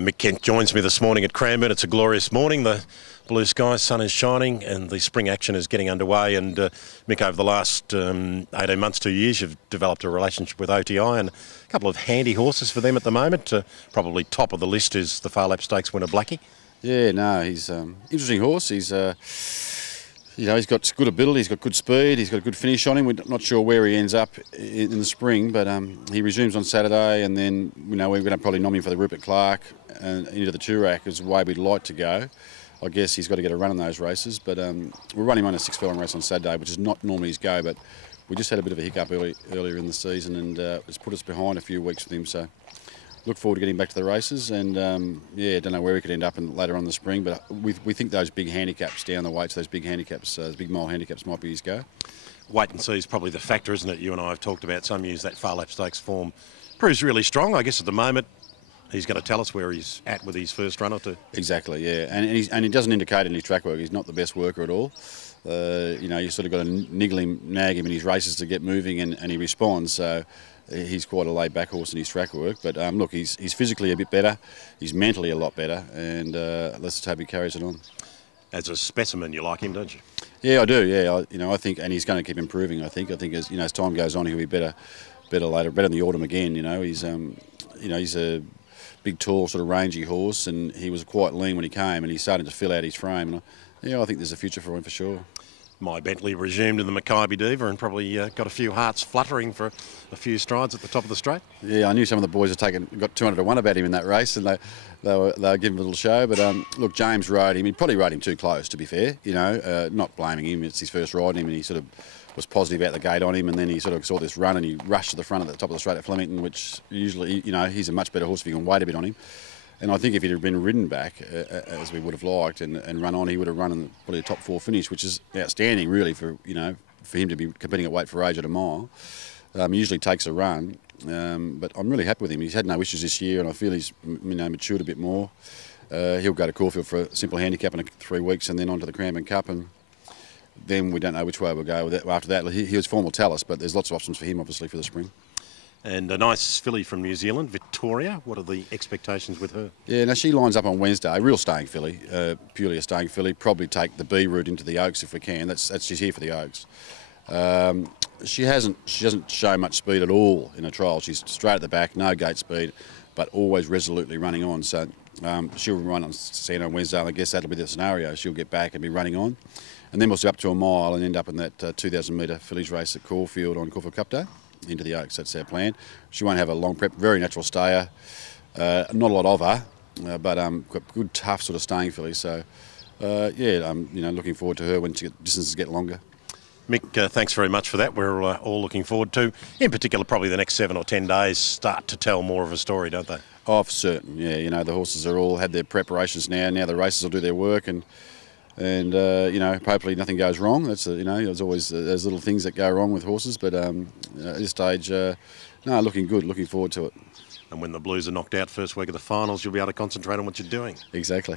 Mick Kent joins me this morning at Cranbourne. It's a glorious morning. The blue sky, sun is shining, and the spring action is getting underway. And Mick, over the last 18 months, 2 years, you've developed a relationship with OTI and a couple of handy horses for them at the moment. Probably top of the list is the Far Lap Stakes winner, Blackie. Yeah, no, he's interesting horse. He's he's got good ability, he's got good speed, he's got a good finish on him. We're not sure where he ends up in the spring, but he resumes on Saturday, and then we're going to probably nominate him for the Rupert Clark and into the Toorak is the way we'd like to go. I guess he's got to get a run in those races, but we're running on a 6-furlong race on Saturday, which is not normally his go, but we just had a bit of a hiccup earlier in the season, and it's put us behind a few weeks with him. So look forward to getting back to the races, and don't know where he could end up later on in the spring, but we think those big handicaps down the weights, those big handicaps, those big mile handicaps might be his go. Wait and see is probably the factor, isn't it? You and I have talked about some years that Far Lap Stakes form proves really strong. I guess at the moment he's going to tell us where he's at with his first run or two. Exactly, yeah, and he doesn't indicate in his track work. He's not the best worker at all. You sort of got to niggle him, nag him in his races to get moving, and he responds. So he's quite a laid-back horse in his track work. But look, he's physically a bit better. He's mentally a lot better, and let's just hope he carries it on. As a specimen, you like him, don't you? Yeah, I do. Yeah, I think, and he's going to keep improving. I think as time goes on, he'll be better later, better in the autumn again. He's a big, tall, sort of rangy horse, and he was quite lean when he came, and he's starting to fill out his frame. And I think there's a future for him for sure. My Bentley resumed in the Mackay Diva and probably got a few hearts fluttering for a few strides at the top of the straight. Yeah, I knew some of the boys had got 200 to 1 about him in that race, and they were giving him a little show. But look, James rode him. He probably rode him too close, to be fair. Not blaming him. It's his first ride on him, and he sort of was positive out the gate on him, and then he sort of saw this run and he rushed to the front at the top of the straight at Flemington, which usually, he's a much better horse if you can wait a bit on him. And I think if he'd have been ridden back, as we would have liked, and run on, he would have run in probably a top 4 finish, which is outstanding, really, for him to be competing at weight for age at a mile. He usually takes a run, but I'm really happy with him. He's had no issues this year, and I feel he's matured a bit more. He'll go to Caulfield for a simple handicap in 3 weeks, and then on to the Cranbourne Cup, and then we don't know which way we'll go after that. His form will tell us, but there's lots of options for him, obviously, for the spring. And a nice filly from New Zealand, Victoria. What are the expectations with her? Yeah, now she lines up on Wednesday. Real staying filly, purely a staying filly. Probably take the B route into the Oaks if we can. She's here for the Oaks. She doesn't show much speed at all in a trial. She's straight at the back, no gate speed, but always resolutely running on. So she'll run on Santa on Wednesday, and I guess that'll be the scenario. She'll get back and be running on, and then we'll see up to a mile and end up in that 2,000 metre fillies race at Caulfield on Caulfield Cup Day. Into the Oaks, that's our plan. She won't have a long prep, very natural stayer. Not a lot of her, but got good, tough sort of staying filly. So, I'm looking forward to her when distances get longer. Mick, thanks very much for that. We're all looking forward to, in particular, probably the next 7 or 10 days start to tell more of a story, don't they? Oh, for certain. Yeah, the horses are all had their preparations now. Now the races will do their work, and hopefully nothing goes wrong. That's there's always those little things that go wrong with horses, but at this stage, looking good. Looking forward to it. And when the Blues are knocked out first week of the finals, you'll be able to concentrate on what you're doing. Exactly.